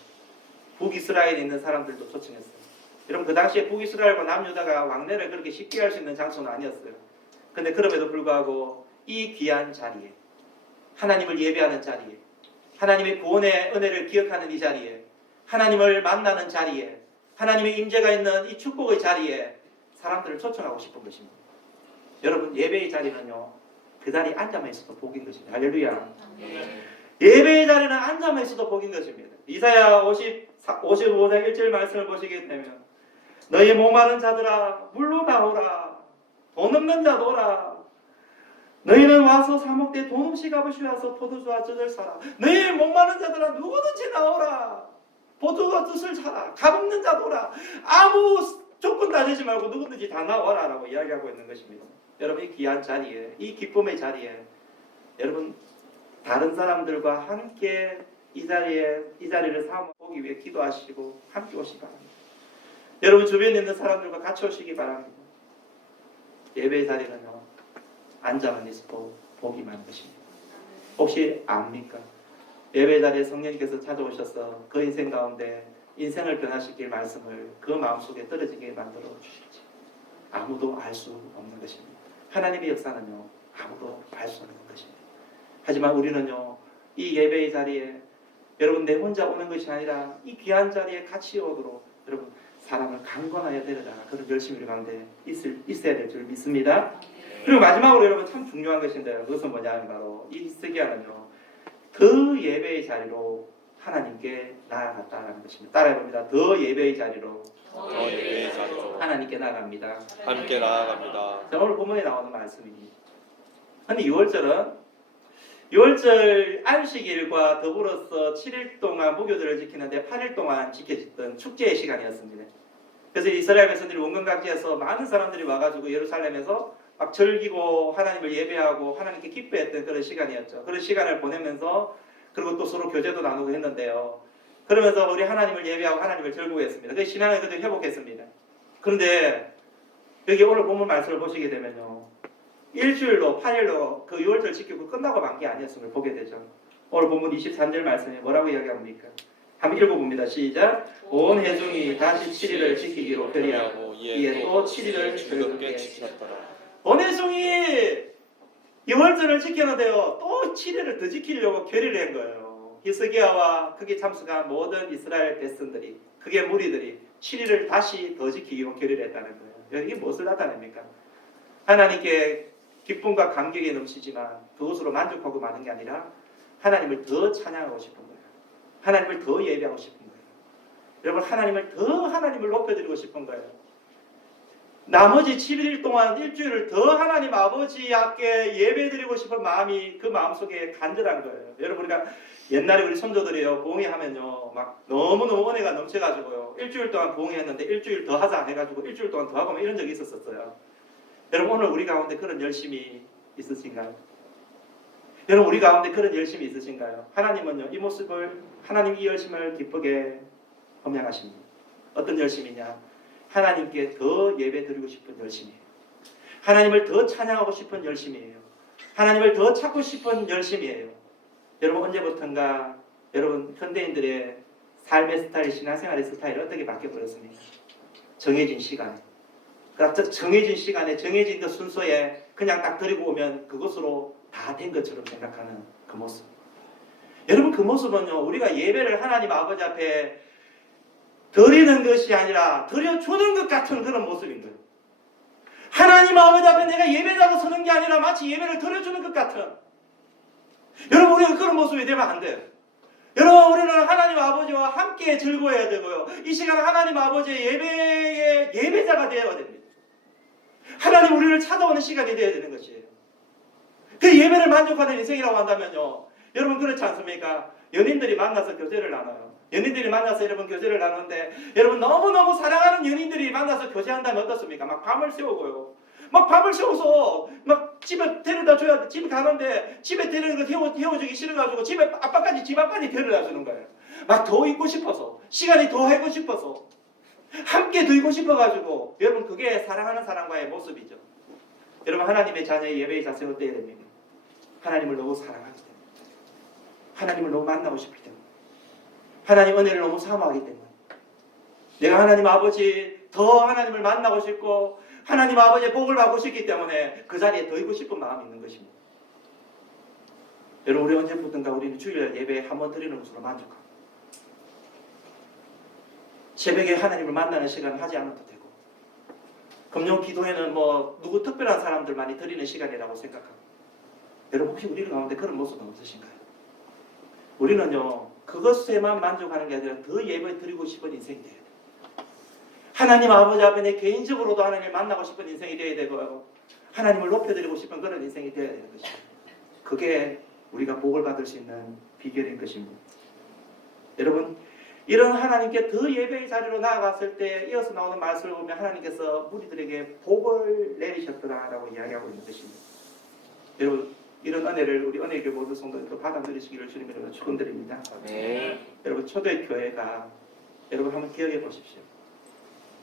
북이스라엘에 있는 사람들도 초청했어요. 여러분 그 당시에 북이스라엘과 남유다가 왕래를 그렇게 쉽게 할 수 있는 장소는 아니었어요. 근데 그럼에도 불구하고 이 귀한 자리에 하나님을 예배하는 자리에 하나님의 구원의 은혜를 기억하는 이 자리에 하나님을 만나는 자리에 하나님의 임재가 있는 이 축복의 자리에 사람들을 초청하고 싶은 것입니다. 여러분 예배의 자리는요 그 자리에 앉아만 있어도 복인 것입니다. 할렐루야. 예배의 자리는 앉아만 있어도 복인 것입니다. 이사야 55장 1절 말씀을 보시게 되면 너희 목마른 자들아 물로 나오라 돈 없는 자도 오라 너희는 와서 사목대 돈 없이 값으시와서 포도주와 젖을 사라 너희 목마른 자들아 누구든지 나오라 포도주와 젖을 사라 값 없는 자도 오라 아무 조건도 안 내지 말고 누구든지 다 나와라 라고 이야기하고 있는 것입니다. 여러분 이 귀한 자리에 이 기쁨의 자리에 여러분 다른 사람들과 함께 이 자리를 사모하기 위해 기도하시고 함께 오시기 바랍니다. 여러분 주변에 있는 사람들과 같이 오시기 바랍니다. 예배의 자리는요 앉아만 있어도 복이 많은 것입니다. 혹시 압니까? 예배 자리에 성령님께서 찾아오셔서 그 인생 가운데 인생을 변화시킬 말씀을 그 마음속에 떨어지게 만들어 주실지 아무도 알 수 없는 것입니다. 하나님의 역사는요 아무도 알 수 없는 것입니다. 하지만 우리는요 이 예배의 자리에 여러분 내 혼자 오는 것이 아니라 이 귀한 자리에 같이 오도록 여러분 사람을 강권하여 데려다가 그런 열심히 우리 가운데 있어야 될 줄 믿습니다. 그리고 마지막으로 여러분 참 중요한 것인데요. 그것은 뭐냐면 바로 이 히스기야는요 그 예배의 자리로 하나님께 나아갔다는 것입니다. 따라해봅니다. 더 예배의 자리로 하나님께 나아갑니다. 함께 나아갑니다. 자, 오늘 본문에 나오는 말씀입니다. 근데 6월절 안식일과 더불어서 7일 동안 무교절을 지키는데 8일 동안 지켜졌던 축제의 시간이었습니다. 그래서 이스라엘 백성들이 원근각지에서 많은 사람들이 와가지고 예루살렘에서 막 즐기고 하나님을 예배하고 하나님께 기뻐했던 그런 시간이었죠. 그런 시간을 보내면서 그리고 또 서로 교제도 나누고 했는데요. 그러면서 우리 하나님을 예배하고 하나님을 즐거워했습니다. 그 신앙을 그대로 회복했습니다. 그런데 여기 오늘 본문 말씀을 보시게 되면요. 일주일로 8일로 그 6월절 지키고 끝나고 만 게 아니었음을 보게 되죠. 오늘 본문 23절 말씀에 뭐라고 이야기합니까? 한번 읽어봅니다. 시작. 온 회중이 다시 7일을 지키기로 결의하고 이에 또 7일을 즐겁게 지켰더라. 온 회중이 6월절을 지켰는데요. 또 7일을 더 지키려고 결의를 한 거예요. 히스기야와 그게 참석한 모든 이스라엘 백성들이 그게 무리들이 7일을 다시 더 지키기로 결의를 했다는 거예요. 이게 무엇을 나타냅니까? 하나님께 기쁨과 감격이 넘치지만 그것으로 만족하고 마는 게 아니라 하나님을 더 찬양하고 싶은 거예요. 하나님을 더 예배하고 싶은 거예요. 여러분 하나님을 높여드리고 싶은 거예요. 나머지 7일 동안 일주일을 더 하나님 아버지 앞에 예배드리고 싶은 마음이 그 마음속에 간절한 거예요. 여러분 우리가 옛날에 우리 손조들이요 부흥회하면요 막 너무너무 은혜가 넘쳐가지고요 일주일 동안 부흥회했는데 일주일 더 하자 해가지고 일주일 동안 더 하고 막 이런 적이 있었어요. 여러분 오늘 우리 가운데 그런 열심이 있으신가요? 여러분 우리 가운데 그런 열심이 있으신가요? 하나님은요 이 모습을 하나님 이 열심을 기쁘게 검양하십니다. 어떤 열심이냐? 하나님께 더 예배드리고 싶은 열심이에요. 하나님을 더 찬양하고 싶은 열심이에요. 하나님을 더 찾고 싶은 열심이에요. 여러분 언제부턴가 여러분 현대인들의 삶의 스타일, 신앙생활의 스타일이 어떻게 바뀌어버렸습니까? 정해진 시간에. 그러니까 정해진 시간에 정해진 그 순서에 그냥 딱 드리고 오면 그것으로 다 된 것처럼 생각하는 그 모습. 여러분 그 모습은요 우리가 예배를 하나님 아버지 앞에 드리는 것이 아니라 드려주는 것 같은 그런 모습인 거예요. 하나님 아버지 앞에 내가 예배자로 서는 게 아니라 마치 예배를 드려주는 것 같은. 여러분 우리가 그런 모습이 되면 안 돼요. 여러분 우리는 하나님 아버지와 함께 즐거워야 되고요. 이 시간 하나님 아버지의 예배의 예배자가 되어야 됩니다. 하나님 우리를 찾아오는 시간이 되어야 되는 것이에요. 그 예배를 만족하는 인생이라고 한다면요. 여러분 그렇지 않습니까? 연인들이 만나서 교제를 나눠요. 연인들이 만나서 여러분 교제를 나누는데 여러분 너무너무 사랑하는 연인들이 만나서 교제한다면 어떻습니까? 막 밤을 새우고요. 막 밤을 새워서 막 집에 데려다 줘야 돼. 집에 가는데 집에 데리는 거 태워주기 싫어가지고 집에 앞까지 집 앞까지 데려다 주는 거예요. 막 더 있고 싶어서 시간이 더 하고 싶어서 함께 더 있고 싶어가지고 여러분 그게 사랑하는 사람과의 모습이죠. 여러분 하나님의 자녀의 예배의 자세가 어때야 됩니까? 하나님을 너무 사랑하기 때문에 하나님을 너무 만나고 싶기 때문에 하나님 은혜를 너무 사모하기 때문에 내가 하나님 아버지 더 하나님을 만나고 싶고 하나님 아버지의 복을 받고 싶기 때문에 그 자리에 더 있고 싶은 마음이 있는 것입니다. 여러분 우리 언제부턴가 우리는 주일 예배 한 번 드리는 것으로 만족합니다. 새벽에 하나님을 만나는 시간을 하지 않아도 되고 금요 기도회는 뭐 누구 특별한 사람들만이 드리는 시간이라고 생각합니다. 여러분 혹시 우리 가운데 그런 모습은 없으신가요? 우리는요 그것에만 만족하는 게 아니라 더 예배 드리고 싶은 인생이 돼야 돼요. 하나님 아버지 앞에 내 개인적으로도 하나님을 만나고 싶은 인생이 되어야 되고요. 하나님을 높여드리고 싶은 그런 인생이 되어야 되는 것입니다. 그게 우리가 복을 받을 수 있는 비결인 것입니다. 여러분 이런 하나님께 더 예배의 자리로 나아갔을 때 이어서 나오는 말씀을 보면 하나님께서 무리들에게 복을 내리셨더라라고 이야기하고 있는 것입니다. 여러분 이런 은혜를 우리 은혜교회 모든 성도들도 받아들이시기를 주님 이름으로 축원드립니다. 네. 여러분 초대교회가 여러분 한번 기억해 보십시오.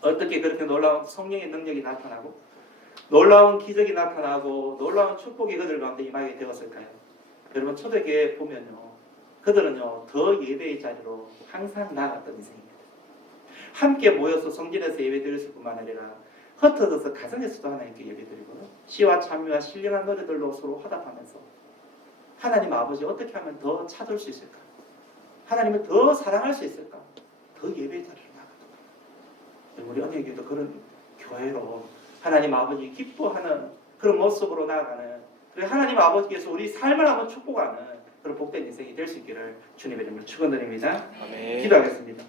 어떻게 그렇게 놀라운 성령의 능력이 나타나고 놀라운 기적이 나타나고 놀라운 축복이 그들 가운데 임하게 되었을까요? 여러분 초대교회 보면요 그들은요 더 예배의 자리로 항상 나아갔던 인생입니다. 함께 모여서 성전에서 예배드렸을 뿐만 아니라 흩어져서 가정에서도 하나님께 예배드리고 시와 찬미와 신령한 노래들로 서로 화답하면서 하나님 아버지 어떻게 하면 더 찾을 수 있을까? 하나님을 더 사랑할 수 있을까? 더 예배의 자리로 나아가도록 우리 언니에게도 그런 교회로 하나님 아버지 기뻐하는 그런 모습으로 나아가는 그리고 하나님 아버지께서 우리 삶을 한번 축복하는 그런 복된 인생이 될 수 있기를 주님의 이름으로 축원드립니다. 아멘. 기도하겠습니다.